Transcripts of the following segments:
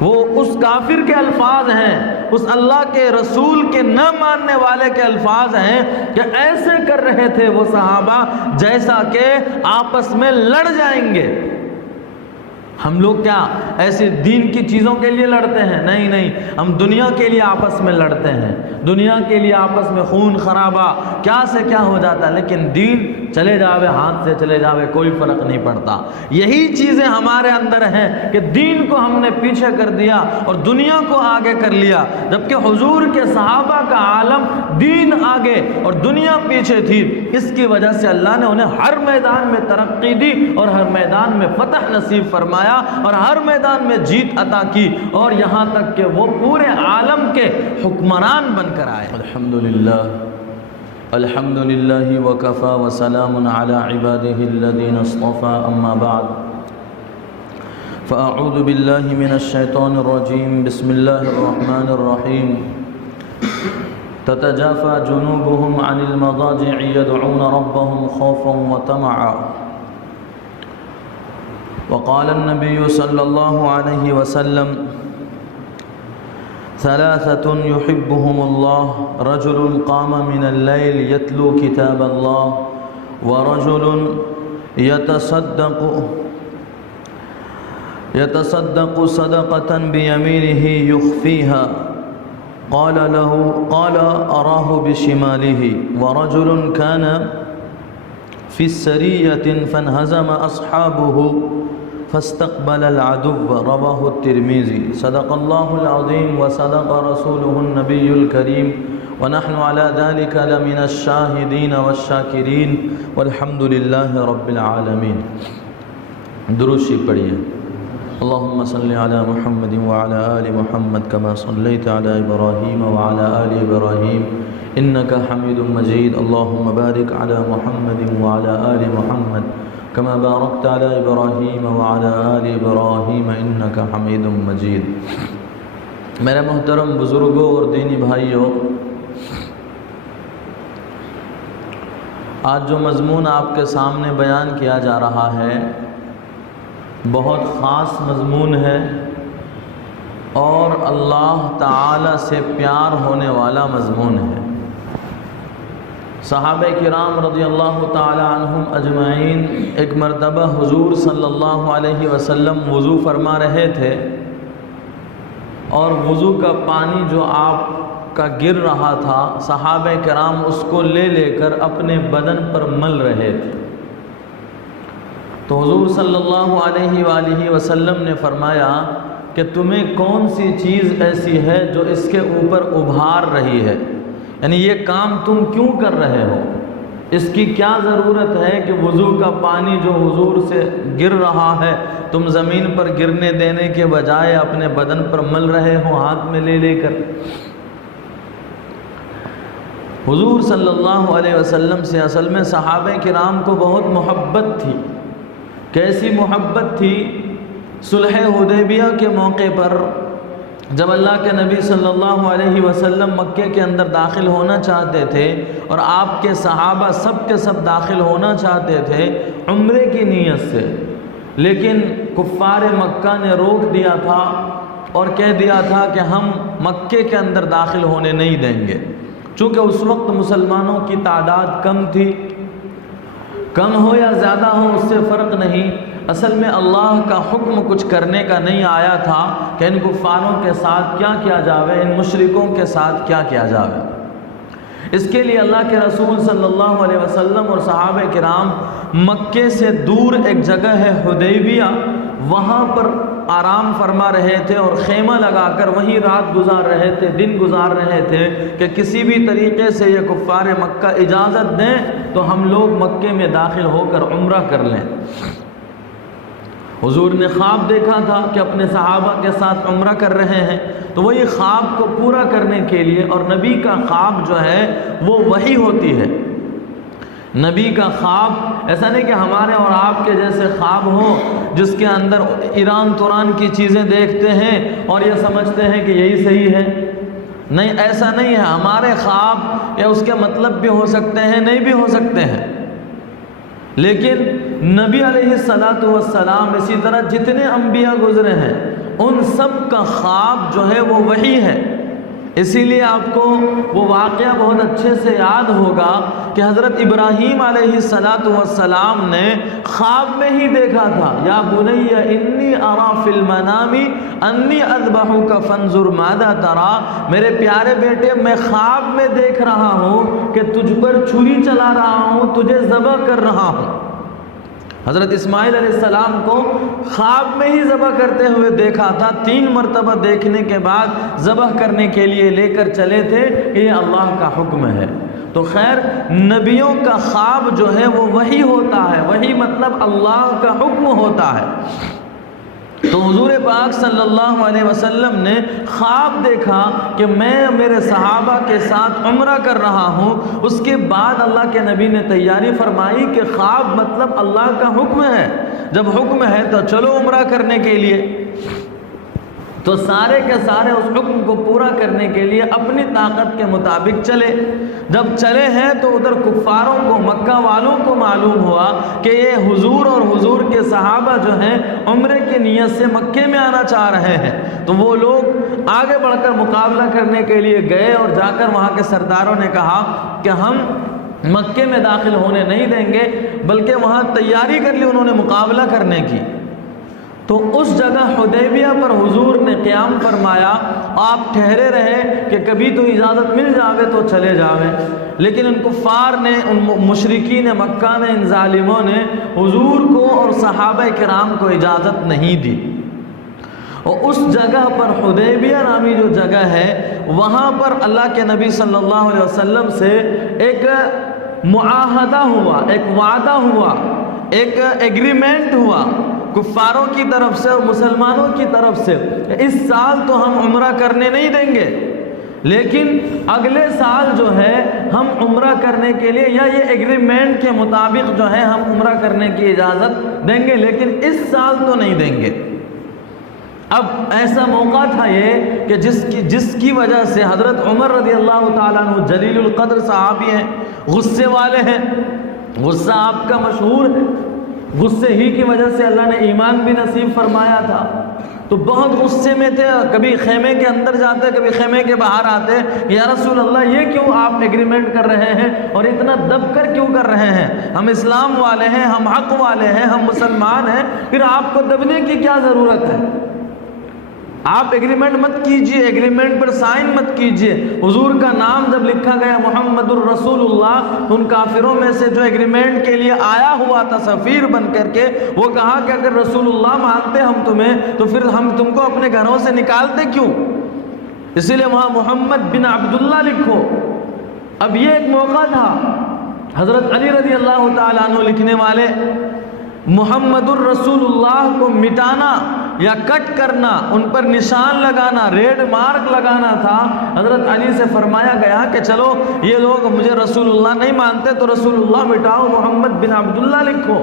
وہ اس کافر کے الفاظ ہیں، اس اللہ کے رسول کے نہ ماننے والے کے الفاظ ہیں کہ ایسے کر رہے تھے وہ صحابہ جیسا کہ آپس میں لڑ جائیں گے۔ ہم لوگ کیا ایسے دین کی چیزوں کے لیے لڑتے ہیں؟ نہیں، ہم دنیا کے لیے آپس میں لڑتے ہیں، دنیا کے لیے آپس میں خون خرابہ کیا سے کیا ہو جاتا ہے، لیکن دین چلے جاوے، ہاتھ سے چلے جاوے، کوئی فرق نہیں پڑتا۔ یہی چیزیں ہمارے اندر ہیں کہ دین کو ہم نے پیچھے کر دیا اور دنیا کو آگے کر لیا، جبکہ حضور کے صحابہ کا عالم دین آگے اور دنیا پیچھے تھی۔ اس کی وجہ سے اللہ نے انہیں ہر میدان میں ترقی دی اور ہر میدان میں فتح نصیب فرمایا اور ہر میدان میں جیت عطا کی، اور یہاں تک کہ وہ پورے عالم کے حکمران بن کر آئے۔ الحمدللہ وکفا وسلام علی عبادہ الذین اصطفى، اما بعد فاعوذ باللہ من الشیطان الرجیم، بسم اللہ الرحمن الرحیم۔ تتجافى جنوبهم عن المضاجع يدعون ربهم خوفا وطمعا، وقال النبي صلى الله عليه وسلم: ثلاثة يحبهم الله، رجل قام من الليل يتلو كتاب الله، ورجل يتصدق صدقة بيمينه يخفيها، قال أراه بشماله، ورجل كان في السرية فانهزم أصحابه فاستقبل العدو، رواه الترمذي۔ صدق الله العظيم وصدق رسوله النبي الكريم، ونحن على ذلك لمن الشاهدين والشاكرين، والحمد لله رب العالمين۔ درود شریف پڑھیے۔ اللهم صل على محمد وعلى آل محمد كما صليت على إبراهيم وعلى آل إبراهيم إنك حميد مجيد، اللهم بارك على محمد وعلى آل محمد كما باركت على إبراهيم وعلى آل إبراهيم إنك حميد مجيد۔ میرے محترم بزرگوں اور دینی بھائیوں، آج جو مضمون آپ کے سامنے بیان کیا جا رہا ہے بہت خاص مضمون ہے اور اللہ تعالی سے پیار ہونے والا مضمون ہے۔ صحابہ کرام رضی اللہ تعالی عنہم اجمعین ایک مرتبہ حضور صلی اللہ علیہ وسلم وضو فرما رہے تھے، اور وضو کا پانی جو آپ کا گر رہا تھا، صحابہ کرام اس کو لے کر اپنے بدن پر مل رہے تھے۔ تو حضور صلی اللہ علیہ وآلہ وسلم نے فرمایا کہ تمہیں کون سی چیز ایسی ہے جو اس کے اوپر ابھار رہی ہے، یعنی یہ کام تم کیوں کر رہے ہو، اس کی کیا ضرورت ہے کہ وضو کا پانی جو حضور سے گر رہا ہے تم زمین پر گرنے دینے کے بجائے اپنے بدن پر مل رہے ہو ہاتھ میں لے کر۔ حضور صلی اللہ علیہ وسلم سے اصل میں صحابہ کرام کو بہت محبت تھی۔ کیسی محبت تھی؟ صلح حدیبیہ کے موقع پر جب اللہ کے نبی صلی اللہ علیہ وسلم مکے کے اندر داخل ہونا چاہتے تھے اور آپ کے صحابہ سب کے سب داخل ہونا چاہتے تھے عمرے کی نیت سے، لیکن کفار مکہ نے روک دیا تھا اور کہہ دیا تھا کہ ہم مکے کے اندر داخل ہونے نہیں دیں گے، چونکہ اس وقت مسلمانوں کی تعداد کم تھی۔ کم ہو یا زیادہ ہو اس سے فرق نہیں، اصل میں اللہ کا حکم کچھ کرنے کا نہیں آیا تھا کہ ان کفاروں کے ساتھ کیا کیا جاوے، ان مشرکوں کے ساتھ کیا کیا جاوے۔ اس کے لیے اللہ کے رسول صلی اللہ علیہ وسلم اور صحابہ کرام مکے سے دور ایک جگہ ہے حدیبیہ، وہاں پر آرام فرما رہے تھے اور خیمہ لگا کر وہیں رات گزار رہے تھے، دن گزار رہے تھے کہ کسی بھی طریقے سے یہ کفار مکہ اجازت دیں تو ہم لوگ مکے میں داخل ہو کر عمرہ کر لیں۔ حضور نے خواب دیکھا تھا کہ اپنے صحابہ کے ساتھ عمرہ کر رہے ہیں، تو وہی خواب کو پورا کرنے کے لیے، اور نبی کا خواب جو ہے وہ وحی ہوتی ہے۔ نبی کا خواب ایسا نہیں کہ ہمارے اور آپ کے جیسے خواب ہو جس کے اندر ایران توران کی چیزیں دیکھتے ہیں اور یہ سمجھتے ہیں کہ یہی صحیح ہے۔ نہیں، ایسا نہیں ہے۔ ہمارے خواب یا اس کے مطلب بھی ہو سکتے ہیں، نہیں بھی ہو سکتے ہیں، لیکن نبی علیہ الصلوۃ والسلام اسی طرح جتنے انبیاء گزرے ہیں ان سب کا خواب جو ہے وہ وحی ہے۔ اسی لیے آپ کو وہ واقعہ بہت اچھے سے یاد ہوگا کہ حضرت ابراہیم علیہ السلام نے خواب میں ہی دیکھا تھا، یا بنی انی اری فی المنام انی اذبحک فانظر ماذا تری، میرے پیارے بیٹے میں خواب میں دیکھ رہا ہوں کہ تجھ پر چھری چلا رہا ہوں، تجھے ذبح کر رہا ہوں۔ حضرت اسماعیل علیہ السلام کو خواب میں ہی ذبح کرتے ہوئے دیکھا تھا، 3 مرتبہ دیکھنے کے بعد ذبح کرنے کے لیے لے کر چلے تھے کہ یہ اللہ کا حکم ہے۔ تو خیر نبیوں کا خواب جو ہے وہ وحی ہوتا ہے، وحی مطلب اللہ کا حکم ہوتا ہے۔ تو حضور پاک صلی اللہ علیہ وسلم نے خواب دیکھا کہ میں میرے صحابہ کے ساتھ عمرہ کر رہا ہوں۔ اس کے بعد اللہ کے نبی نے تیاری فرمائی کہ خواب مطلب اللہ کا حکم ہے، جب حکم ہے تو چلو عمرہ کرنے کے لیے۔ تو سارے کے سارے اس حکم کو پورا کرنے کے لیے اپنی طاقت کے مطابق چلے۔ جب چلے ہیں تو ادھر کفاروں کو، مکہ والوں کو معلوم ہوا کہ یہ حضور اور حضور کے صحابہ جو ہیں عمرے کی نیت سے مکے میں آنا چاہ رہے ہیں۔ تو وہ لوگ آگے بڑھ کر مقابلہ کرنے کے لیے گئے اور جا کر وہاں کے سرداروں نے کہا کہ ہم مکے میں داخل ہونے نہیں دیں گے، بلکہ وہاں تیاری کر لی انہوں نے مقابلہ کرنے کی۔ تو اس جگہ حدیبیہ پر حضور نے قیام فرمایا، آپ ٹھہرے رہے کہ کبھی تو اجازت مل جاوے تو چلے جاوے، لیکن ان کفار نے، ان مشرکین مکہ نے، ان ظالموں نے حضور کو اور صحابہ کرام کو اجازت نہیں دی۔ اور اس جگہ پر حدیبیہ نامی جو جگہ ہے وہاں پر اللہ کے نبی صلی اللہ علیہ وسلم سے ایک معاہدہ ہوا، ایک وعدہ ہوا، ایک ایگریمنٹ ہوا کفاروں کی طرف سے اور مسلمانوں کی طرف سے۔ اس سال تو ہم عمرہ کرنے نہیں دیں گے، لیکن اگلے سال جو ہے ہم عمرہ کرنے کے لیے، یا یہ ایگریمنٹ کے مطابق جو ہے ہم عمرہ کرنے کی اجازت دیں گے، لیکن اس سال تو نہیں دیں گے۔ اب ایسا موقع تھا یہ کہ جس کی وجہ سے حضرت عمر رضی اللہ تعالیٰ عنہ جلیل القدر صحابی ہیں، غصے والے ہیں، غصہ آپ کا مشہور ہے، غصے ہی کی وجہ سے اللہ نے ایمان بھی نصیب فرمایا تھا۔ تو بہت غصے میں تھے، کبھی خیمے کے اندر جاتے، کبھی خیمے کے باہر آتے، یا رسول اللہ یہ کیوں آپ ایگریمنٹ کر رہے ہیں اور اتنا دب کر کیوں کر رہے ہیں؟ ہم اسلام والے ہیں، ہم حق والے ہیں، ہم مسلمان ہیں، پھر آپ کو دبنے کی کیا ضرورت ہے؟ آپ ایگریمنٹ مت کیجئے، ایگریمنٹ پر سائن مت کیجئے۔ حضور کا نام جب لکھا گیا محمد الرسول اللہ، ان کافروں میں سے جو ایگریمنٹ کے لیے آیا ہوا تھا سفیر بن کر کے، وہ کہا کہ اگر رسول اللہ مانتے ہم تمہیں تو پھر ہم تم کو اپنے گھروں سے نکالتے کیوں؟ اسی لیے وہاں محمد بن عبداللہ لکھو۔ اب یہ ایک موقع تھا، حضرت علی رضی اللہ تعالیٰ عنہ لکھنے والے، محمد الرسول اللہ کو مٹانا یا کٹ کرنا، ان پر نشان لگانا، ریڈ مارک لگانا تھا۔ حضرت علی سے فرمایا گیا کہ چلو یہ لوگ مجھے رسول اللہ نہیں مانتے تو رسول اللہ مٹاؤ، محمد بن عبداللہ لکھو۔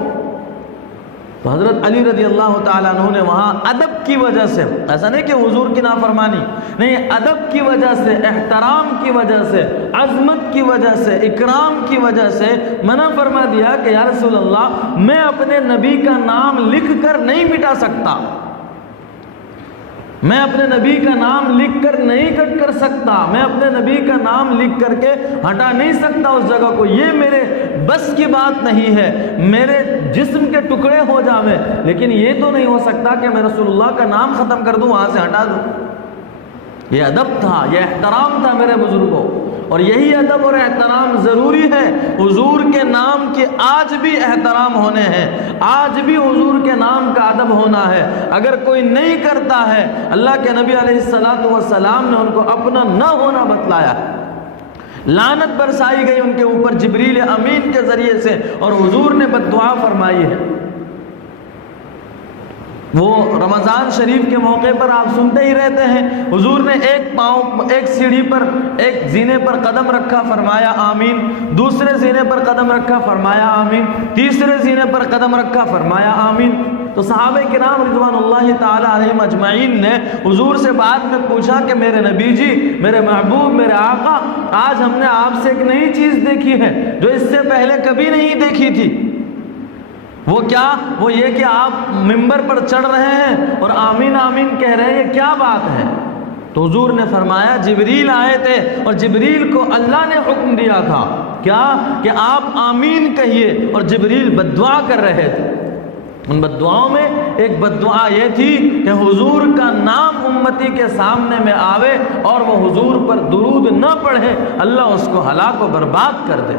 تو حضرت علی رضی اللہ تعالیٰ عنہ نے وہاں ادب کی وجہ سے، ایسا نہیں کہ حضور کی نافرمانی نہیں، ادب کی وجہ سے، احترام کی وجہ سے، عظمت کی وجہ سے، اکرام کی وجہ سے منع فرما دیا کہ یا رسول اللہ میں اپنے نبی کا نام لکھ کر نہیں مٹا سکتا، میں اپنے نبی کا نام لکھ کر نہیں کٹ کر سکتا، میں اپنے نبی کا نام لکھ کر کے ہٹا نہیں سکتا اس جگہ کو، یہ میرے بس کی بات نہیں ہے، میرے جسم کے ٹکڑے ہو جاویں، لیکن یہ تو نہیں ہو سکتا کہ میں رسول اللہ کا نام ختم کر دوں، وہاں سے ہٹا دوں۔ یہ ادب تھا، یہ احترام تھا میرے بزرگوں، اور یہی ادب اور احترام ضروری ہے۔ حضور کے نام کے آج بھی احترام ہونے ہیں، آج بھی حضور کے نام کا ادب ہونا ہے۔ اگر کوئی نہیں کرتا ہے، اللہ کے نبی علیہ السلام نے ان کو اپنا نہ ہونا بتلایا ہے، لعنت برسائی گئی ان کے اوپر جبریل امین کے ذریعے سے، اور حضور نے بددعا فرمائی ہے۔ وہ رمضان شریف کے موقع پر آپ سنتے ہی رہتے ہیں، حضور نے ایک سیڑھی پر، ایک زینے پر قدم رکھا، فرمایا آمین، دوسرے زینے پر قدم رکھا، فرمایا آمین، تیسرے زینے پر قدم رکھا، فرمایا آمین۔ تو صحابہ کرام رضوان اللہ تعالی علیہم اجمعین نے حضور سے بعد میں پوچھا کہ میرے نبی جی، میرے محبوب، میرے آقا، آج ہم نے آپ سے ایک نئی چیز دیکھی ہے جو اس سے پہلے کبھی نہیں دیکھی تھی۔ وہ کیا؟ وہ یہ کہ آپ ممبر پر چڑھ رہے ہیں اور آمین آمین کہہ رہے ہیں، یہ کیا بات ہے؟ تو حضور نے فرمایا جبریل آئے تھے اور جبریل کو اللہ نے حکم دیا تھا کیا؟ کہ آپ آمین کہیے، اور جبریل بددعا کر رہے تھے۔ ان بددعاؤں میں ایک بددعا یہ تھی کہ حضور کا نام امتی کے سامنے میں آوے اور وہ حضور پر درود نہ پڑھے، اللہ اس کو ہلاک و برباد کر دے۔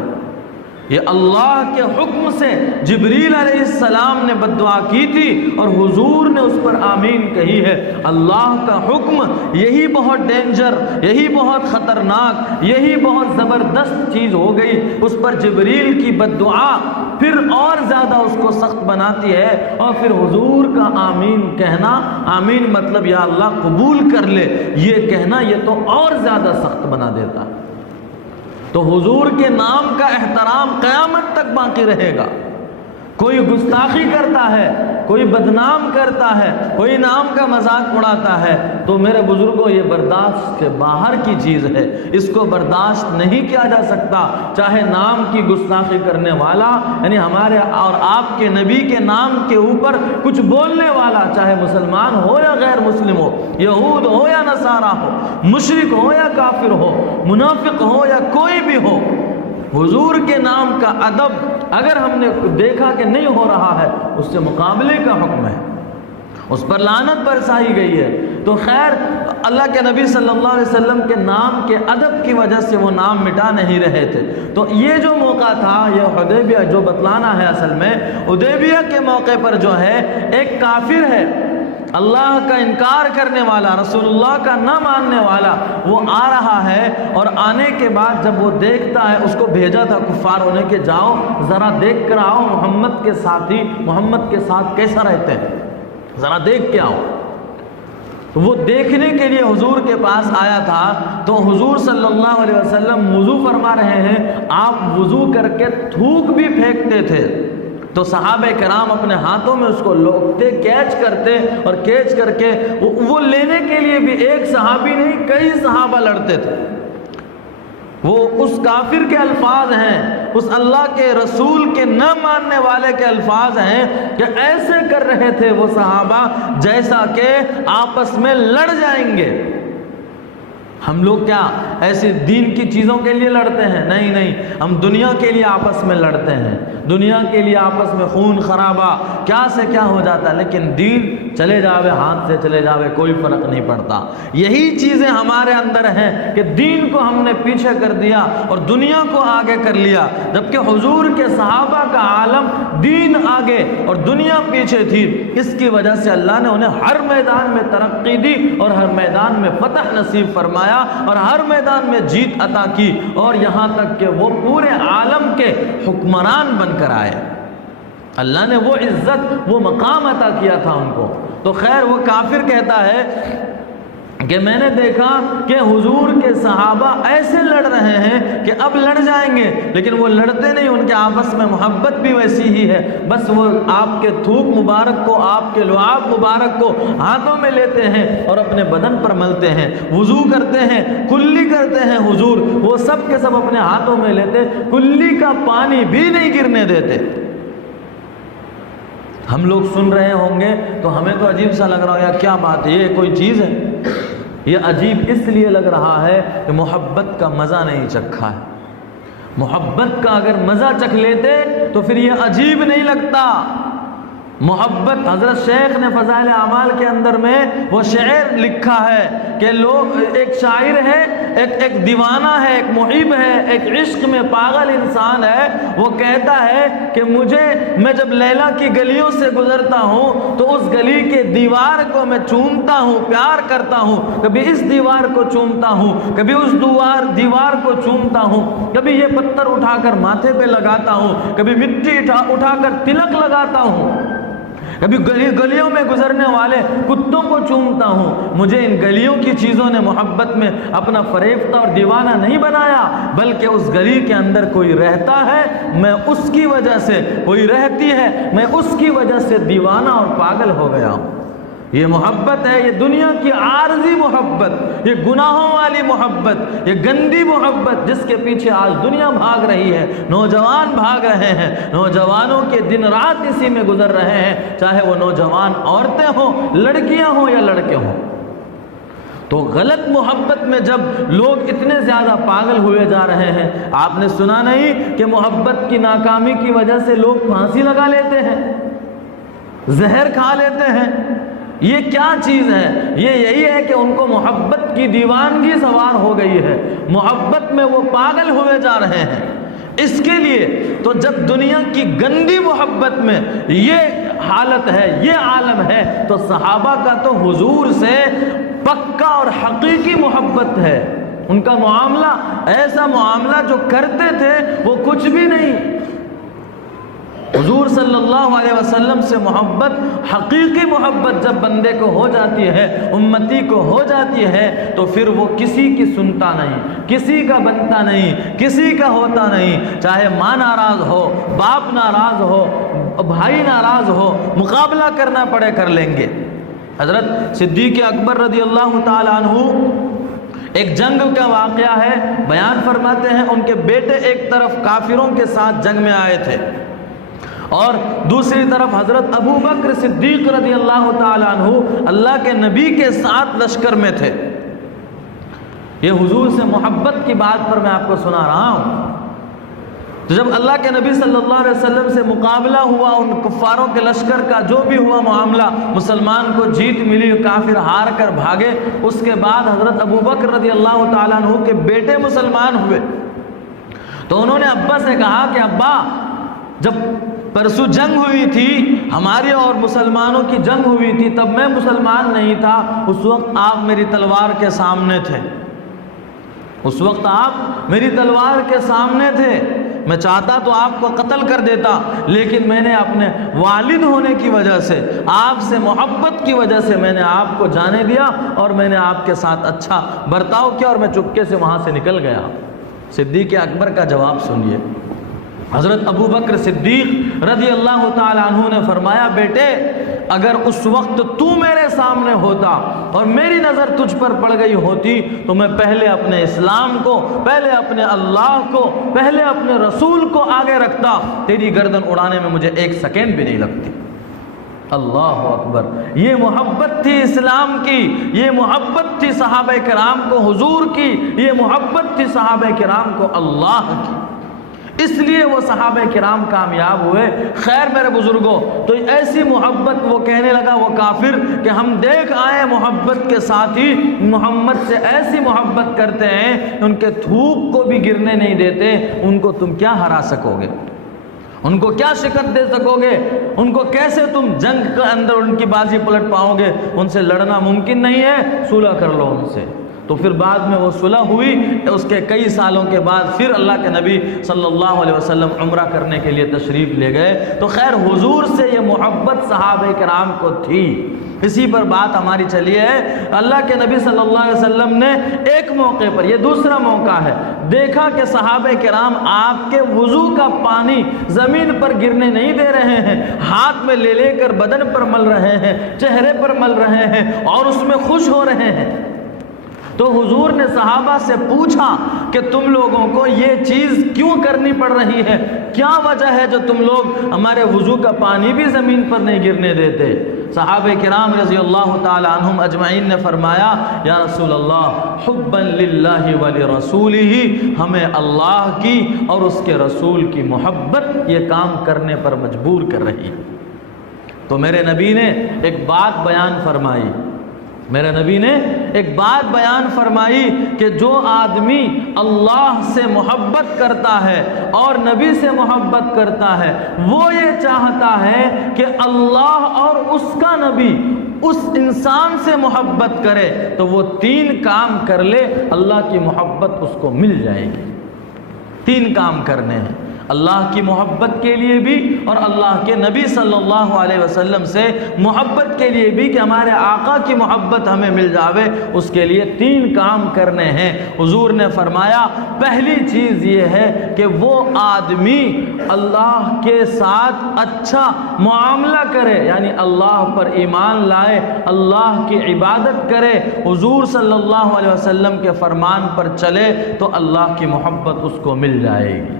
یہ اللہ کے حکم سے جبریل علیہ السلام نے بددعا کی تھی اور حضور نے اس پر آمین کہی ہے۔ اللہ کا حکم یہی بہت ڈینجر، یہی بہت خطرناک، یہی بہت زبردست چیز ہو گئی، اس پر جبریل کی بددعا پھر اور زیادہ اس کو سخت بناتی ہے، اور پھر حضور کا آمین کہنا، آمین مطلب یا اللہ قبول کر لے، یہ کہنا یہ تو اور زیادہ سخت بنا دیتا ہے۔ تو حضور کے نام کا احترام قیامت تک باقی رہے گا۔ کوئی گستاخی کرتا ہے، کوئی بدنام کرتا ہے، کوئی نام کا مذاق اڑاتا ہے، تو میرے بزرگوں یہ برداشت کے باہر کی چیز ہے، اس کو برداشت نہیں کیا جا سکتا۔ چاہے نام کی گستاخی کرنے والا، یعنی ہمارے اور آپ کے نبی کے نام کے اوپر کچھ بولنے والا، چاہے مسلمان ہو یا غیر مسلم ہو، یہود ہو یا نصارہ ہو، مشرک ہو یا کافر ہو، منافق ہو یا کوئی بھی ہو، حضور کے نام کا ادب اگر ہم نے دیکھا کہ نہیں ہو رہا ہے، اس سے مقابلے کا حکم ہے، اس پر لعنت برسائی گئی ہے۔ تو خیر اللہ کے نبی صلی اللہ علیہ وسلم کے نام کے ادب کی وجہ سے وہ نام مٹا نہیں رہے تھے۔ تو یہ جو موقع تھا، یہ حدیبیہ جو بتلانا ہے، اصل میں حدیبیہ کے موقع پر جو ہے ایک کافر ہے، اللہ کا انکار کرنے والا، رسول اللہ کا نہ ماننے والا، وہ آ رہا ہے، اور آنے کے بعد جب وہ دیکھتا ہے، اس کو بھیجا تھا کفار ہونے کے، جاؤ ذرا دیکھ کر آؤ محمد کے ساتھی محمد کے ساتھ کیسا رہتے ہیں، ذرا دیکھ کے آؤ۔ تو وہ دیکھنے کے لیے حضور کے پاس آیا تھا۔ تو حضور صلی اللہ علیہ وسلم وضو فرما رہے ہیں، آپ وضو کر کے تھوک بھی پھینکتے تھے، تو صحابہ کرام اپنے ہاتھوں میں اس کو لوٹتے، کیچ کرتے، اور کیچ کر کے وہ لینے کے لیے بھی ایک صحابی نہیں کئی صحابہ لڑتے تھے۔ وہ اس کافر کے الفاظ ہیں، اس اللہ کے رسول کے نہ ماننے والے کے الفاظ ہیں کہ ایسے کر رہے تھے وہ صحابہ جیسا کہ آپس میں لڑ جائیں گے۔ ہم لوگ کیا ایسے دین کی چیزوں کے لیے لڑتے ہیں؟ نہیں نہیں، ہم دنیا کے لیے آپس میں لڑتے ہیں، دنیا کے لیے آپس میں خون خرابہ کیا سے کیا ہو جاتا ہے، لیکن دین چلے جاوے، ہاتھ سے چلے جاوے، کوئی فرق نہیں پڑتا۔ یہی چیزیں ہمارے اندر ہیں کہ دین کو ہم نے پیچھے کر دیا اور دنیا کو آگے کر لیا، جبکہ حضور کے صحابہ کا عالم دین آگے اور دنیا پیچھے تھی۔ اس کی وجہ سے اللہ نے انہیں ہر میدان میں ترقی دی اور ہر میدان میں فتح نصیب فرمایا اور ہر میدان میں جیت عطا کی، اور یہاں تک کہ وہ پورے عالم کے حکمران بن کر آئے۔ اللہ نے وہ عزت، وہ مقام عطا کیا تھا ان کو۔ تو خیر وہ کافر کہتا ہے کہ میں نے دیکھا کہ حضور کے صحابہ ایسے لڑ رہے ہیں کہ اب لڑ جائیں گے، لیکن وہ لڑتے نہیں، ان کے آپس میں محبت بھی ویسی ہی ہے، بس وہ آپ کے تھوک مبارک کو، آپ کے لعاب مبارک کو ہاتھوں میں لیتے ہیں اور اپنے بدن پر ملتے ہیں، وضو کرتے ہیں، کلی کرتے ہیں حضور، وہ سب کے سب اپنے ہاتھوں میں لیتے، کلی کا پانی بھی نہیں گرنے دیتے۔ ہم لوگ سن رہے ہوں گے تو ہمیں تو عجیب سا لگ رہا ہے، کیا بات ہے، یہ کوئی چیز ہے؟ یہ عجیب اس لیے لگ رہا ہے کہ محبت کا مزہ نہیں چکھا ہے۔ محبت کا اگر مزہ چکھ لیتے تو پھر یہ عجیب نہیں لگتا۔ محبت، حضرت شیخ نے فضائل اعمال کے اندر میں وہ شعر لکھا ہے کہ لوگ، ایک شاعر ہے، ایک دیوانہ ہے، ایک محب ہے، ایک عشق میں پاگل انسان ہے، وہ کہتا ہے کہ میں جب لیلا کی گلیوں سے گزرتا ہوں تو اس گلی کے دیوار کو میں چومتا ہوں، پیار کرتا ہوں، کبھی اس دیوار کو چومتا ہوں، کبھی اس دیوار کو چومتا ہوں، کبھی یہ پتھر اٹھا کر ماتھے پہ لگاتا ہوں، کبھی مٹی اٹھا کر تلک لگاتا ہوں، کبھی گلیوں میں گزرنے والے کتوں کو چومتا ہوں۔ مجھے ان گلیوں کی چیزوں نے محبت میں اپنا فریفتہ اور دیوانہ نہیں بنایا، بلکہ اس گلی کے اندر کوئی رہتا ہے، میں اس کی وجہ سے، کوئی رہتی ہے، میں اس کی وجہ سے دیوانہ اور پاگل ہو گیا ہوں۔ یہ محبت ہے، یہ دنیا کی عارضی محبت، یہ گناہوں والی محبت، یہ گندی محبت جس کے پیچھے آج دنیا بھاگ رہی ہے، نوجوان بھاگ رہے ہیں، نوجوانوں کے دن رات اسی میں گزر رہے ہیں، چاہے وہ نوجوان عورتیں ہوں، لڑکیاں ہوں یا لڑکے ہوں۔ تو غلط محبت میں جب لوگ اتنے زیادہ پاگل ہوئے جا رہے ہیں، آپ نے سنا نہیں کہ محبت کی ناکامی کی وجہ سے لوگ پھانسی لگا لیتے ہیں، زہر کھا لیتے ہیں۔ یہ کیا چیز ہے؟ یہ یہی ہے کہ ان کو محبت کی دیوانگی سوار ہو گئی ہے، محبت میں وہ پاگل ہوئے جا رہے ہیں۔ اس کے لیے تو جب دنیا کی گندی محبت میں یہ حالت ہے، یہ عالم ہے، تو صحابہ کا تو حضور سے پکا اور حقیقی محبت ہے۔ ان کا معاملہ ایسا معاملہ جو کرتے تھے وہ کچھ بھی نہیں۔ حضور صلی اللہ علیہ وسلم سے محبت، حقیقی محبت جب بندے کو ہو جاتی ہے، امتی کو ہو جاتی ہے، تو پھر وہ کسی کی سنتا نہیں، کسی کا بنتا نہیں، کسی کا ہوتا نہیں۔ چاہے ماں ناراض ہو، باپ ناراض ہو، بھائی ناراض ہو، مقابلہ کرنا پڑے کر لیں گے۔ حضرت صدیق اکبر رضی اللہ تعالی عنہ ایک جنگ کا واقعہ ہے، بیان فرماتے ہیں ان کے بیٹے ایک طرف کافروں کے ساتھ جنگ میں آئے تھے اور دوسری طرف حضرت ابو بکر صدیق رضی اللہ تعالی عنہ اللہ کے نبی کے ساتھ لشکر میں تھے۔ یہ حضور سے محبت کی بات پر میں آپ کو سنا رہا ہوں۔ تو جب اللہ کے نبی صلی اللہ علیہ وسلم سے مقابلہ ہوا، ان کفاروں کے لشکر کا جو بھی ہوا معاملہ، مسلمان کو جیت ملی، کافر ہار کر بھاگے، اس کے بعد حضرت ابو بکر رضی اللہ تعالیٰ عنہ کے بیٹے مسلمان ہوئے۔ تو انہوں نے ابا سے کہا کہ ابا، جب پرسوں جنگ ہوئی تھی، ہماری اور مسلمانوں کی جنگ ہوئی تھی، تب میں مسلمان نہیں تھا، اس وقت آپ میری تلوار کے سامنے تھے، اس وقت آپ میری تلوار کے سامنے تھے، میں چاہتا تو آپ کو قتل کر دیتا، لیکن میں نے اپنے والد ہونے کی وجہ سے، آپ سے محبت کی وجہ سے میں نے آپ کو جانے دیا اور میں نے آپ کے ساتھ اچھا برتاؤ کیا اور میں چپکے سے وہاں سے نکل گیا۔ صدیق اکبر کا جواب سنیے۔ حضرت ابو بکر صدیق رضی اللہ تعالی عنہ نے فرمایا، بیٹے اگر اس وقت تو میرے سامنے ہوتا اور میری نظر تجھ پر پڑ گئی ہوتی تو میں پہلے اپنے اسلام کو، پہلے اپنے اللہ کو، پہلے اپنے رسول کو آگے رکھتا، تیری گردن اڑانے میں مجھے ایک سیکنڈ بھی نہیں لگتی۔ اللہ اکبر! یہ محبت تھی اسلام کی، یہ محبت تھی صحابہ کرام کو حضور کی، یہ محبت تھی صحابہ کرام کو اللہ کی، اس لیے وہ صحابہ کرام کامیاب ہوئے۔ خیر میرے بزرگوں، تو ایسی محبت، وہ کہنے لگا وہ کافر کہ ہم دیکھ آئے محبت کے ساتھ ہی محمد سے ایسی محبت کرتے ہیں ان کے تھوک کو بھی گرنے نہیں دیتے، ان کو تم کیا ہرا سکو گے، ان کو کیا شکست دے سکو گے، ان کو کیسے تم جنگ کے اندر ان کی بازی پلٹ پاؤ گے، ان سے لڑنا ممکن نہیں ہے، صلح کر لو ان سے۔ تو پھر بعد میں وہ صلح ہوئی، اس کے کئی سالوں کے بعد پھر اللہ کے نبی صلی اللہ علیہ وسلم عمرہ کرنے کے لیے تشریف لے گئے۔ تو خیر حضور سے یہ محبت صحابہ کرام کو تھی، اسی پر بات ہماری چلی ہے۔ اللہ کے نبی صلی اللہ علیہ وسلم نے ایک موقع پر، یہ دوسرا موقع ہے، دیکھا کہ صحابہ کرام آپ کے وضو کا پانی زمین پر گرنے نہیں دے رہے ہیں، ہاتھ میں لے لے کر بدن پر مل رہے ہیں، چہرے پر مل رہے ہیں اور اس میں خوش ہو رہے ہیں۔ تو حضور نے صحابہ سے پوچھا کہ تم لوگوں کو یہ چیز کیوں کرنی پڑ رہی ہے، کیا وجہ ہے جو تم لوگ ہمارے وضو کا پانی بھی زمین پر نہیں گرنے دیتے؟ صحابہ کرام رضی اللہ تعالی عنہم اجمعین نے فرمایا، یا رسول اللہ، حبا للہ ولرسولہ، ہمیں اللہ کی اور اس کے رسول کی محبت یہ کام کرنے پر مجبور کر رہی ہے۔ تو میرے نبی نے ایک بات بیان فرمائی، میرے نبی نے ایک بات بیان فرمائی کہ جو آدمی اللہ سے محبت کرتا ہے اور نبی سے محبت کرتا ہے، وہ یہ چاہتا ہے کہ اللہ اور اس کا نبی اس انسان سے محبت کرے، تو وہ 3 کام کر لے، اللہ کی محبت اس کو مل جائے گی۔ 3 کام کرنے ہیں۔ اللہ کی محبت کے لیے بھی اور اللہ کے نبی صلی اللہ علیہ وسلم سے محبت کے لیے بھی کہ ہمارے آقا کی محبت ہمیں مل جاوے، اس کے لیے 3 کام کرنے ہیں۔ حضور نے فرمایا پہلی چیز یہ ہے کہ وہ آدمی اللہ کے ساتھ اچھا معاملہ کرے، یعنی اللہ پر ایمان لائے، اللہ کی عبادت کرے، حضور صلی اللہ علیہ وسلم کے فرمان پر چلے تو اللہ کی محبت اس کو مل جائے گی۔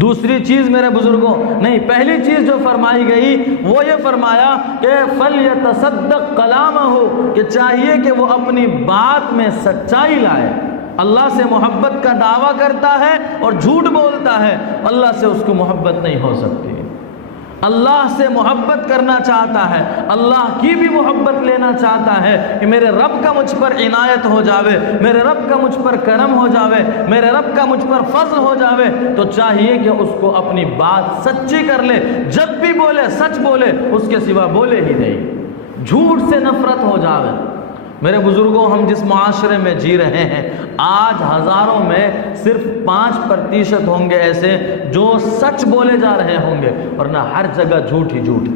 دوسری چیز میرے بزرگوں، نہیں پہلی چیز جو فرمائی گئی وہ یہ فرمایا کہ فَلْيَتَصَدَّقْ كَلَامَهُ، کہ چاہیے کہ وہ اپنی بات میں سچائی لائے۔ اللہ سے محبت کا دعویٰ کرتا ہے اور جھوٹ بولتا ہے، اللہ سے اس کو محبت نہیں ہو سکتی۔ اللہ سے محبت کرنا چاہتا ہے، اللہ کی بھی محبت لینا چاہتا ہے کہ میرے رب کا مجھ پر عنایت ہو جاوے، میرے رب کا مجھ پر کرم ہو جاوے، میرے رب کا مجھ پر فضل ہو جاوے، تو چاہیے کہ اس کو اپنی بات سچی کر لے، جب بھی بولے سچ بولے، اس کے سوا بولے ہی نہیں، جھوٹ سے نفرت ہو جاوے۔ میرے بزرگوں، ہم جس معاشرے میں جی رہے ہیں آج ہزاروں میں صرف 5% ہوں گے ایسے جو سچ بولے جا رہے ہوں گے، ورنہ ہر جگہ جھوٹ ہی جھوٹ۔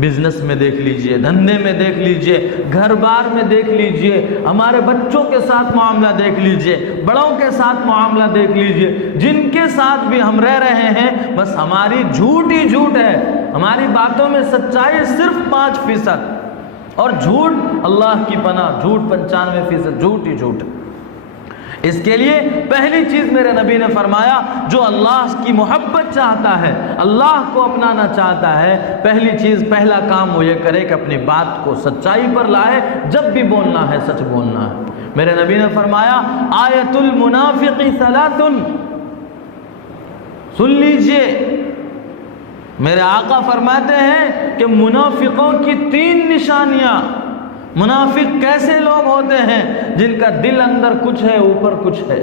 بزنس میں دیکھ لیجئے، دھندے میں دیکھ لیجئے، گھر بار میں دیکھ لیجئے، ہمارے بچوں کے ساتھ معاملہ دیکھ لیجئے، بڑوں کے ساتھ معاملہ دیکھ لیجئے، جن کے ساتھ بھی ہم رہ رہے ہیں بس ہماری جھوٹ ہی جھوٹ ہے، ہماری باتوں میں سچائی صرف 5%، اور جھوٹ اللہ کی پناہ، جھوٹ 95% جھوٹ ہی جھوٹ۔ اس کے لیے پہلی چیز میرے نبی نے فرمایا، جو اللہ کی محبت چاہتا ہے، اللہ کو اپنانا چاہتا ہے، پہلی چیز، پہلا کام وہ یہ کرے کہ اپنی بات کو سچائی پر لائے، جب بھی بولنا ہے سچ بولنا ہے۔ میرے نبی نے فرمایا آیت المنافق 3، سن لیجئے، میرے آقا فرماتے ہیں کہ منافقوں کی 3 نشانیاں۔ منافق کیسے لوگ ہوتے ہیں؟ جن کا دل اندر کچھ ہے، اوپر کچھ ہے۔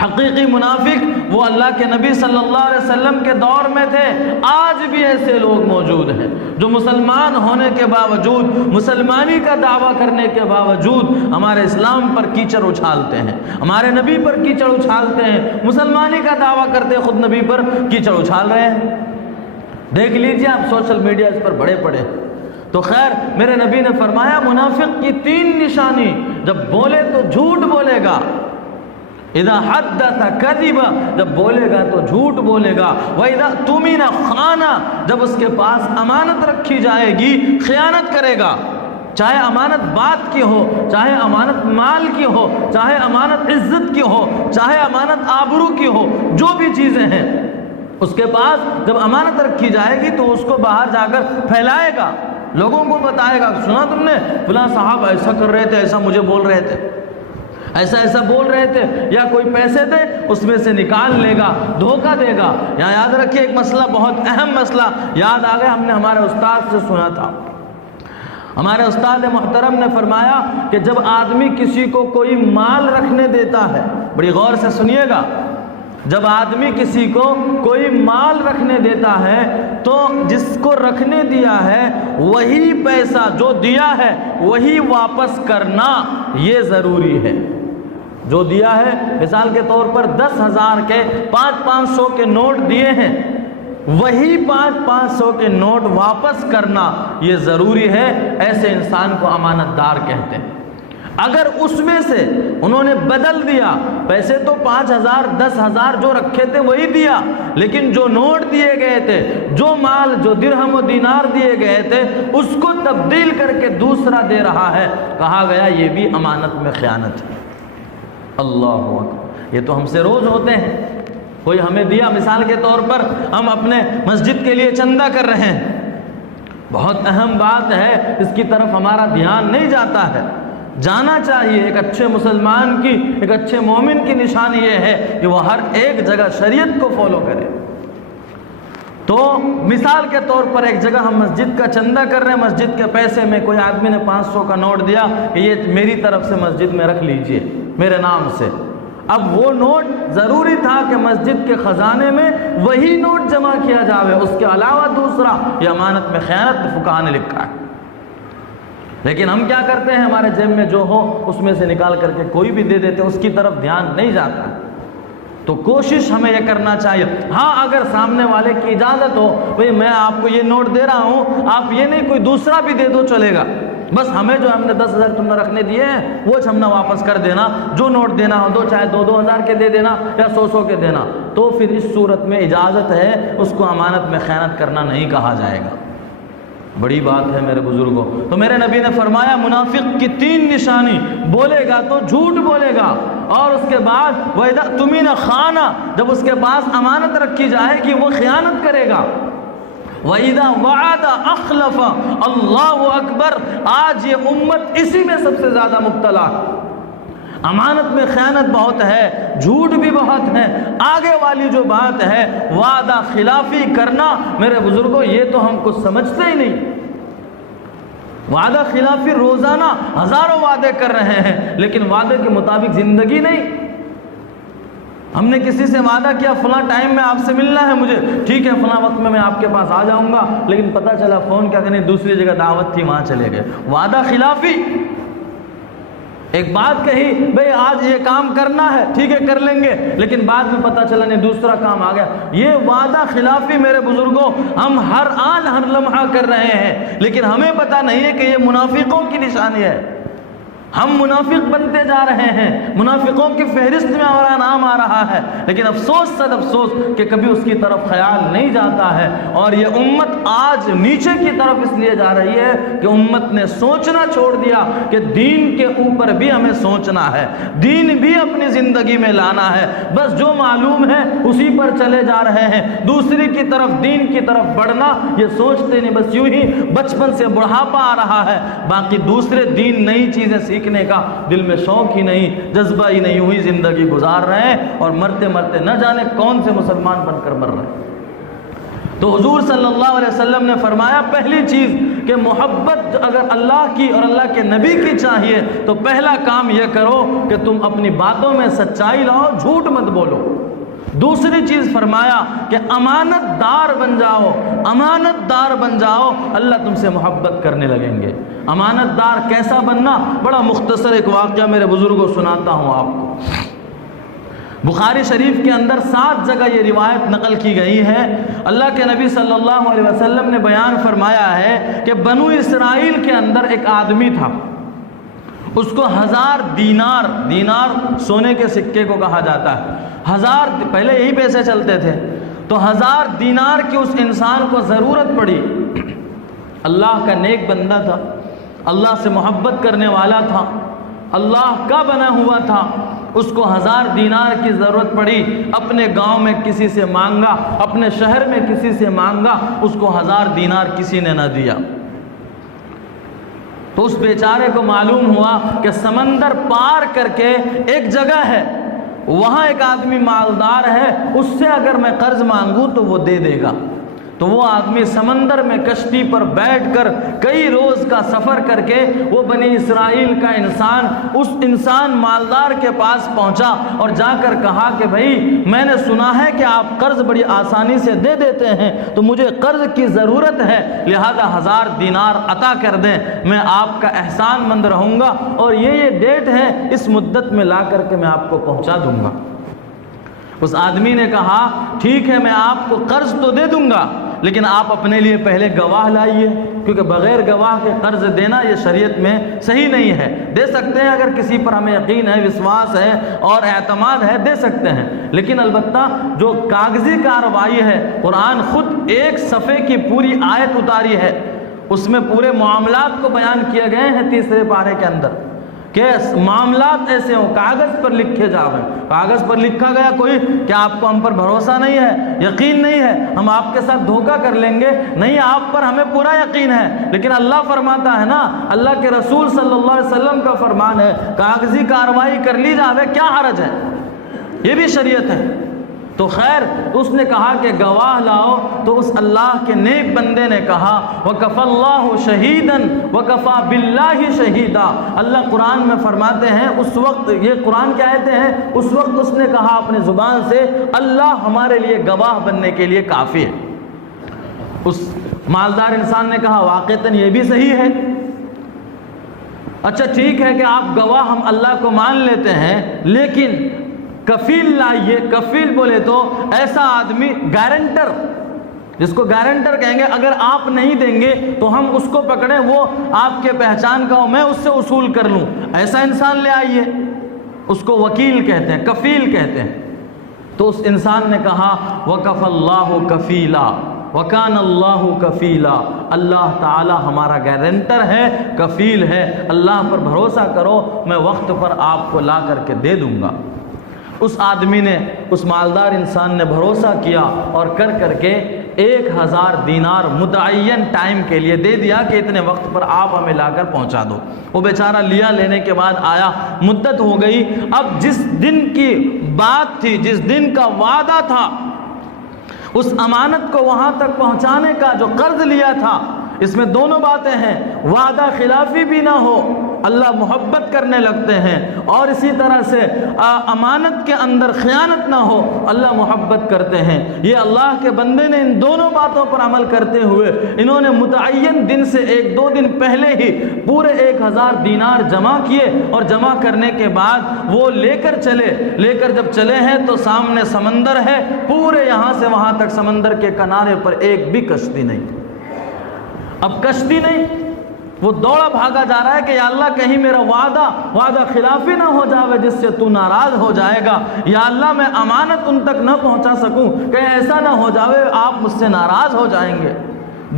حقیقی منافق وہ اللہ کے نبی صلی اللہ علیہ وسلم کے دور میں تھے، آج بھی ایسے لوگ موجود ہیں جو مسلمان ہونے کے باوجود، مسلمانی کا دعویٰ کرنے کے باوجود ہمارے اسلام پر کیچڑ اچھالتے ہیں، ہمارے نبی پر کیچڑ اچھالتے ہیں، مسلمانی کا دعویٰ کرتے خود نبی پر کیچڑ اچھال رہے ہیں۔ دیکھ لیجئے آپ سوشل میڈیا اس پر بڑے پڑے۔ تو خیر، میرے نبی نے فرمایا منافق کی 3 نشانی، جب بولے تو جھوٹ بولے گا، اذا حدث کذب، جب بولے گا تو جھوٹ بولے گا، واذا اؤتمن خان، جب اس کے پاس امانت رکھی جائے گی خیانت کرے گا، چاہے امانت بات کی ہو، چاہے امانت مال کی ہو، چاہے امانت عزت کی ہو، چاہے امانت آبرو کی ہو، جو بھی چیزیں ہیں اس کے پاس جب امانت رکھی جائے گی تو اس کو باہر جا کر پھیلائے گا، لوگوں کو بتائے گا، سنا تم نے فلاں صاحب ایسا کر رہے تھے، ایسا مجھے بول رہے تھے، ایسا ایسا بول رہے تھے، یا کوئی پیسے دے اس میں سے نکال لے گا، دھوکہ دے گا۔ یہاں یاد رکھیے ایک مسئلہ، بہت اہم مسئلہ یاد آ گیا، ہم نے ہمارے استاد سے سنا تھا، ہمارے استاد محترم نے فرمایا کہ جب آدمی کسی کو کوئی مال رکھنے دیتا ہے، بڑی غور سے سنیے گا، جب آدمی کسی کو کوئی مال رکھنے دیتا ہے تو جس کو رکھنے دیا ہے وہی پیسہ جو دیا ہے وہی واپس کرنا یہ ضروری ہے۔ جو دیا ہے، مثال کے طور پر 10,000 کے 500 کے نوٹ دیے ہیں، وہی 500 کے نوٹ واپس کرنا یہ ضروری ہے۔ ایسے انسان کو امانت دار کہتے ہیں۔ اگر اس میں سے انہوں نے بدل دیا، پیسے تو 5,000 10,000 جو رکھے تھے وہی دیا، لیکن جو نوٹ دیے گئے تھے، جو مال، جو درہم و دینار دیے گئے تھے، اس کو تبدیل کر کے دوسرا دے رہا ہے، کہا گیا یہ بھی امانت میں خیانت ہے۔ اللہ اکبر، یہ تو ہم سے روز ہوتے ہیں۔ کوئی ہمیں دیا، مثال کے طور پر ہم اپنے مسجد کے لیے چندہ کر رہے ہیں، بہت اہم بات ہے، اس کی طرف ہمارا دھیان نہیں جاتا ہے، جانا چاہیے۔ ایک اچھے مسلمان کی، ایک اچھے مومن کی نشانی یہ ہے کہ وہ ہر ایک جگہ شریعت کو فالو کرے۔ تو مثال کے طور پر ایک جگہ ہم مسجد کا چندہ کر رہے ہیں، مسجد کے پیسے میں کوئی آدمی نے 500 کا نوٹ دیا کہ یہ میری طرف سے مسجد میں رکھ لیجئے میرے نام سے۔ اب وہ نوٹ ضروری تھا کہ مسجد کے خزانے میں وہی نوٹ جمع کیا جاوے، اس کے علاوہ دوسرا، یہ امانت میں خیانت فقہاء نے لکھا ہے۔ لیکن ہم کیا کرتے ہیں، ہمارے جیب میں جو ہو اس میں سے نکال کر کے کوئی بھی دے دیتے، اس کی طرف دھیان نہیں جاتا۔ تو کوشش ہمیں یہ کرنا چاہیے. ہاں اگر سامنے والے کی اجازت ہو, بھئی میں آپ کو یہ نوٹ دے رہا ہوں, آپ یہ نہیں کوئی دوسرا بھی دے دو چلے گا, بس ہمیں جو ہم نے 10,000 تم نے رکھنے دیے ہیں وہ ہم نے واپس کر دینا, جو نوٹ دینا ہو دو, چاہے 2,000 کے دے دینا یا 100 کے دینا. تو پھر اس صورت میں اجازت ہے, اس کو امانت میں خیانت کرنا نہیں کہا جائے گا. بڑی بات ہے میرے بزرگوں. تو میرے نبی نے فرمایا منافق کی 3 نشانی, بولے گا تو جھوٹ بولے گا, اور اس کے بعد وَإِذَا اؤْتُمِنَ خَانَ, جب اس کے پاس امانت رکھی جائے کہ وہ خیانت کرے گا. وَإِذَا وَعَدَ أَخْلَفَ. اللہ اکبر, آج یہ امت اسی میں سب سے زیادہ مبتلا. امانت میں خیانت بہت ہے, جھوٹ بھی بہت ہے. آگے والی جو بات ہے وعدہ خلافی کرنا, میرے بزرگوں یہ تو ہم کچھ سمجھتے ہی نہیں. وعدہ خلافی روزانہ ہزاروں وعدے کر رہے ہیں, لیکن وعدے کے مطابق زندگی نہیں. ہم نے کسی سے وعدہ کیا فلاں ٹائم میں آپ سے ملنا ہے مجھے, ٹھیک ہے فلاں وقت میں آپ کے پاس آ جاؤں گا, لیکن پتہ چلا فون کیا کریں دوسری جگہ دعوت تھی وہاں چلے گئے. وعدہ خلافی. ایک بات کہی بھئی آج یہ کام کرنا ہے, ٹھیک ہے کر لیں گے, لیکن بعد میں پتہ چلا نہیں دوسرا کام آ گیا. یہ وعدہ خلافی میرے بزرگوں ہم ہر آن ہر لمحہ کر رہے ہیں, لیکن ہمیں پتہ نہیں ہے کہ یہ منافقوں کی نشانی ہے. ہم منافق بنتے جا رہے ہیں, منافقوں کی فہرست میں ہمارا نام آ رہا ہے, لیکن افسوس صد افسوس کہ کبھی اس کی طرف خیال نہیں جاتا ہے. اور یہ امت آج نیچے کی طرف اس لیے جا رہی ہے کہ امت نے سوچنا چھوڑ دیا کہ دین کے اوپر بھی ہمیں سوچنا ہے, دین بھی اپنی زندگی میں لانا ہے. بس جو معلوم ہے اسی پر چلے جا رہے ہیں, دوسری کی طرف دین کی طرف بڑھنا یہ سوچتے نہیں. بس یوں ہی بچپن سے بڑھاپا آ رہا ہے, باقی دوسرے دین نئی چیزیں سیکھنے کا دل میں شوق ہی نہیں, جذبہ ہی نہیں, ہوئی زندگی گزار رہے ہیں, اور مرتے مرتے نہ جانے کون سے مسلمان بن کر مر رہے ہیں. تو حضور صلی اللہ علیہ وسلم نے فرمایا پہلی چیز کہ محبت اگر اللہ کی اور اللہ کے نبی کی چاہیے تو پہلا کام یہ کرو کہ تم اپنی باتوں میں سچائی لاؤ, جھوٹ مت بولو. دوسری چیز فرمایا کہ امانت دار بن جاؤ, امانت دار بن جاؤ, اللہ تم سے محبت کرنے لگیں گے. امانت دار کیسا بننا, بڑا مختصر ایک واقعہ میرے بزرگوں سناتا ہوں آپ کو. بخاری شریف کے اندر 7 جگہ یہ روایت نقل کی گئی ہے. اللہ کے نبی صلی اللہ علیہ وسلم نے بیان فرمایا ہے کہ بنو اسرائیل کے اندر ایک آدمی تھا, اس کو 1000 دینار, دینار سونے کے سکے کو کہا جاتا ہے, 1000 پہلے یہی پیسے چلتے تھے, تو 1000 دینار کی اس انسان کو ضرورت پڑی. اللہ کا نیک بندہ تھا, اللہ سے محبت کرنے والا تھا, اللہ کا بنا ہوا تھا. اس کو 1000 دینار کی ضرورت پڑی, اپنے گاؤں میں کسی سے مانگا, اپنے شہر میں کسی سے مانگا, اس کو 1000 دینار کسی نے نہ دیا. تو اس بیچارے کو معلوم ہوا کہ سمندر پار کر کے ایک جگہ ہے, وہاں ایک آدمی مالدار ہے, اس سے اگر میں قرض مانگوں تو وہ دے دے گا. تو وہ آدمی سمندر میں کشتی پر بیٹھ کر کئی روز کا سفر کر کے وہ بنی اسرائیل کا انسان اس انسان مالدار کے پاس پہنچا اور جا کر کہا کہ بھائی میں نے سنا ہے کہ آپ قرض بڑی آسانی سے دے دیتے ہیں, تو مجھے قرض کی ضرورت ہے, لہذا 1000 دینار عطا کر دیں, میں آپ کا احسان مند رہوں گا, اور یہ ڈیٹ ہے, اس مدت میں لا کر کے میں آپ کو پہنچا دوں گا. اس آدمی نے کہا ٹھیک ہے میں آپ کو قرض تو دے دوں گا, لیکن آپ اپنے لیے پہلے گواہ لائیے, کیونکہ بغیر گواہ کے قرض دینا یہ شریعت میں صحیح نہیں ہے. دے سکتے ہیں اگر کسی پر ہمیں یقین ہے, وشواس ہے اور اعتماد ہے, دے سکتے ہیں, لیکن البتہ جو کاغذی کارروائی ہے, قرآن خود ایک صفحے کی پوری آیت اتاری ہے, اس میں پورے معاملات کو بیان کیے گئے ہیں 3 پارے کے اندر, کہ معاملات ایسے ہوں کاغذ پر لکھے جاویں. کاغذ پر لکھا گیا کوئی کہ آپ کو ہم پر بھروسہ نہیں ہے, یقین نہیں ہے, ہم آپ کے ساتھ دھوکہ کر لیں گے, نہیں آپ پر ہمیں پورا یقین ہے, لیکن اللہ فرماتا ہے نا, اللہ کے رسول صلی اللہ علیہ وسلم کا فرمان ہے کاغذی کارروائی کر لی جاوے, کیا حرج ہے, یہ بھی شریعت ہے. تو خیر اس نے کہا کہ گواہ لاؤ, تو اس اللہ کے نیک بندے نے کہا وَكَفَى اللَّهُ شَهِيدًا وَكَفَى بِاللَّهِ شَهِيدًا. اللہ قرآن میں فرماتے ہیں, اس وقت یہ قرآن کی آیتیں ہیں, اس وقت اس نے کہا اپنے زبان سے اللہ ہمارے لیے گواہ بننے کے لیے کافی ہے. اس مالدار انسان نے کہا واقعتاً یہ بھی صحیح ہے, اچھا ٹھیک ہے کہ آپ گواہ ہم اللہ کو مان لیتے ہیں, لیکن کفیل لائیے. کفیل بولے تو ایسا آدمی، گارنٹر، جس کو گارنٹر کہیں گے، اگر آپ نہیں دیں گے تو ہم اس کو پکڑیں، وہ آپ کے پہچان کا ہو، میں اس سے وصول کر لوں، ایسا انسان لے آئیے. اس کو وکیل کہتے ہیں، کفیل کہتے ہیں. تو اس انسان نے کہا وَكَفَ اللَّهُ كَفِيلًا وَكَانَ اللَّهُ كَفِيلًا، اللہ تعالی ہمارا گارنٹر ہے، کفیل ہے، اللہ پر بھروسہ کرو، میں وقت پر آپ کو لا کر کے دے دوں گا. اس آدمی نے، اس مالدار انسان نے بھروسہ کیا اور کر کے 1000 دینار متعین ٹائم کے لیے دے دیا کہ اتنے وقت پر آپ ہمیں لا کر پہنچا دو. وہ بیچارہ لیا، لینے کے بعد آیا، مدت ہو گئی. اب جس دن کی بات تھی، جس دن کا وعدہ تھا، اس امانت کو وہاں تک پہنچانے کا جو قرض لیا تھا، اس میں دونوں باتیں ہیں، وعدہ خلافی بھی نہ ہو، اللہ محبت کرنے لگتے ہیں، اور اسی طرح سے امانت کے اندر خیانت نہ ہو، اللہ محبت کرتے ہیں. یہ اللہ کے بندے نے ان دونوں باتوں پر عمل کرتے ہوئے انہوں نے متعین دن سے 1-2 دن پہلے ہی پورے 1000 دینار جمع کیے، اور جمع کرنے کے بعد وہ لے کر جب چلے ہیں تو سامنے سمندر ہے، پورے یہاں سے وہاں تک سمندر کے کنارے پر ایک بھی کشتی نہیں. اب کشتی نہیں، وہ دوڑا بھاگا جا رہا ہے کہ یا اللہ کہیں میرا وعدہ خلافی نہ ہو جاوے جس سے تو ناراض ہو جائے گا، یا اللہ میں امانت ان تک نہ پہنچا سکوں، کہیں ایسا نہ ہو جاوے آپ مجھ سے ناراض ہو جائیں گے.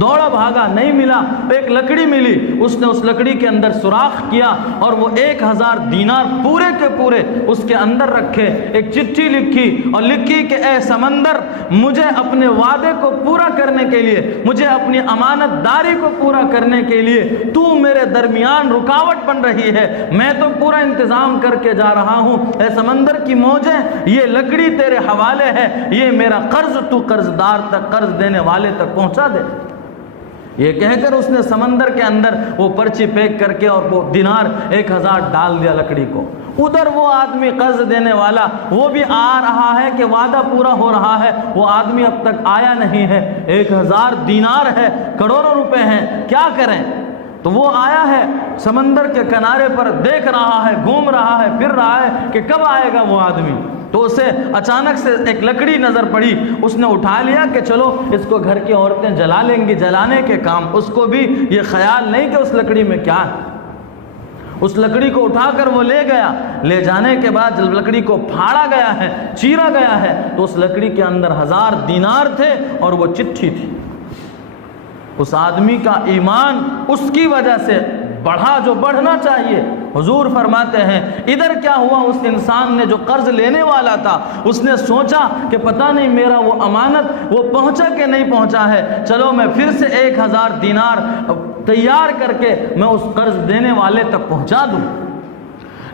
دوڑا بھاگا، نہیں ملا. ایک لکڑی ملی، اس نے اس لکڑی کے اندر سوراخ کیا اور وہ 1000 دینار پورے کے پورے اس کے اندر رکھے. ایک چٹھی لکھی اور لکھی کہ اے سمندر، مجھے اپنے وعدے کو پورا کرنے کے لیے، مجھے اپنی امانت داری کو پورا کرنے کے لیے تو میرے درمیان رکاوٹ بن رہی ہے. میں تو پورا انتظام کر کے جا رہا ہوں، اے سمندر کی موجیں، یہ لکڑی تیرے حوالے ہے، یہ میرا قرض تو قرض دار تک، قرض دینے والے تک پہنچا دے. یہ کہہ کر اس نے سمندر کے اندر وہ پرچی پیک کر کے اور وہ دینار 1000 ڈال دیا لکڑی کو. ادھر وہ آدمی قرض دینے والا وہ بھی آ رہا ہے کہ وعدہ پورا ہو رہا ہے، وہ آدمی اب تک آیا نہیں ہے. 1000 دینار ہے، کروڑوں روپے ہیں، کیا کریں؟ تو وہ آیا ہے سمندر کے کنارے پر، دیکھ رہا ہے، گھوم رہا ہے، پھر رہا ہے کہ کب آئے گا وہ آدمی. تو اسے اچانک سے ایک لکڑی نظر پڑی، اس نے اٹھا لیا کہ چلو اس کو گھر کی عورتیں جلا لیں گی، جلانے کے کام. اس کو بھی یہ خیال نہیں کہ اس لکڑی میں کیا ہے. اس لکڑی کو اٹھا کر وہ لے گیا. لے جانے کے بعد جب لکڑی کو پھاڑا گیا ہے، چیرا گیا ہے، تو اس لکڑی کے اندر 1000 دینار تھے اور وہ چٹھی تھی. اس آدمی کا ایمان اس کی وجہ سے بڑھا جو بڑھنا چاہیے. حضور فرماتے ہیں ادھر کیا ہوا، اس انسان نے جو قرض لینے والا تھا، اس نے سوچا کہ پتہ نہیں میرا وہ امانت وہ پہنچا کہ نہیں پہنچا ہے، چلو میں پھر سے 1000 دینار تیار کر کے میں اس قرض دینے والے تک پہنچا دوں.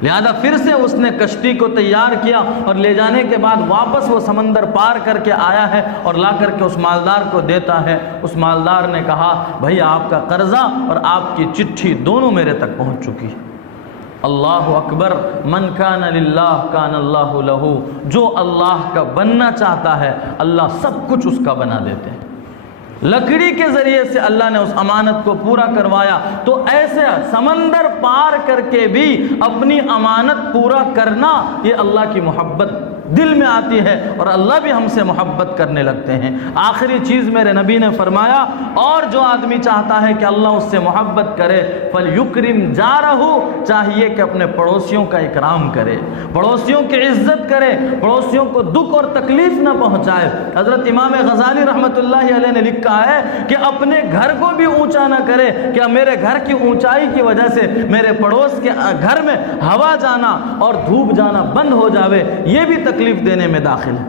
لہذا پھر سے اس نے کشتی کو تیار کیا اور لے جانے کے بعد واپس وہ سمندر پار کر کے آیا ہے اور لا کر کے اس مالدار کو دیتا ہے. اس مالدار نے کہا بھائی آپ کا قرضہ اور آپ کی چٹھی دونوں میرے تک پہنچ چکی. اللہ اکبر. من کان للہ کان اللہ لہ. جو اللہ کا بننا چاہتا ہے اللہ سب کچھ اس کا بنا دیتے ہیں. لکڑی کے ذریعے سے اللہ نے اس امانت کو پورا کروایا. تو ایسے سمندر پار کر کے بھی اپنی امانت پورا کرنا، یہ اللہ کی محبت دل میں آتی ہے اور اللہ بھی ہم سے محبت کرنے لگتے ہیں. آخری چیز میرے نبی نے فرمایا، اور جو آدمی چاہتا ہے کہ اللہ اس سے محبت کرے، فَلْيُكْرِمْ جَارَهُ، چاہیے کہ اپنے پڑوسیوں کا اکرام کرے، پڑوسیوں کی عزت کرے، پڑوسیوں کو دکھ اور تکلیف نہ پہنچائے. حضرت امام غزالی رحمۃ اللہ علیہ نے لکھا ہے کہ اپنے گھر کو بھی اونچا نہ کرے کہ میرے گھر کی اونچائی کی وجہ سے میرے پڑوس کے گھر میں ہوا جانا اور دھوپ جانا بند ہو جاوے، یہ بھی تکلیف دینے میں داخل ہے.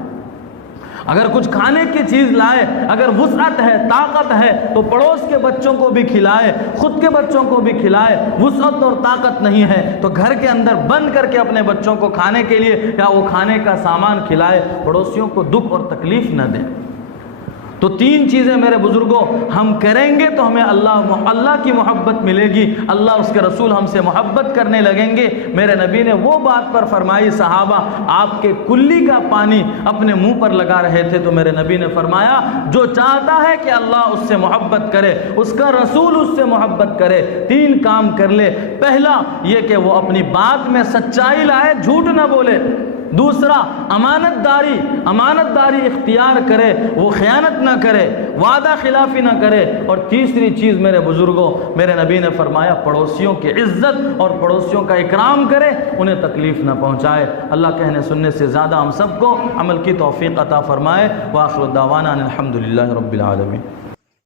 اگر کچھ کھانے کی چیز لائے، اگر وسعت ہے، طاقت ہے، تو پڑوس کے بچوں کو بھی کھلائے، خود کے بچوں کو بھی کھلائے. وسعت اور طاقت نہیں ہے تو گھر کے اندر بند کر کے اپنے بچوں کو کھانے کے لیے یا وہ کھانے کا سامان کھلائے، پڑوسیوں کو دکھ اور تکلیف نہ دے. تو 3 چیزیں میرے بزرگوں ہم کریں گے تو ہمیں اللہ کی محبت ملے گی، اللہ اس کے رسول ہم سے محبت کرنے لگیں گے. میرے نبی نے وہ بات پر فرمائی، صحابہ آپ کے کلی کا پانی اپنے منہ پر لگا رہے تھے تو میرے نبی نے فرمایا جو چاہتا ہے کہ اللہ اس سے محبت کرے، اس کا رسول اس سے محبت کرے، 3 کام کر لے. پہلا یہ کہ وہ اپنی بات میں سچائی لائے، جھوٹ نہ بولے. دوسرا امانت داری اختیار کرے، وہ خیانت نہ کرے، وعدہ خلافی نہ کرے، اور تیسری چیز میرے بزرگوں، میرے نبی نے فرمایا پڑوسیوں کی عزت اور پڑوسیوں کا اکرام کرے، انہیں تکلیف نہ پہنچائے۔ اللہ کہنے سننے سے زیادہ ہم سب کو عمل کی توفیق عطا فرمائے۔ وآخر دعوانا ان الحمدللہ رب العالمین۔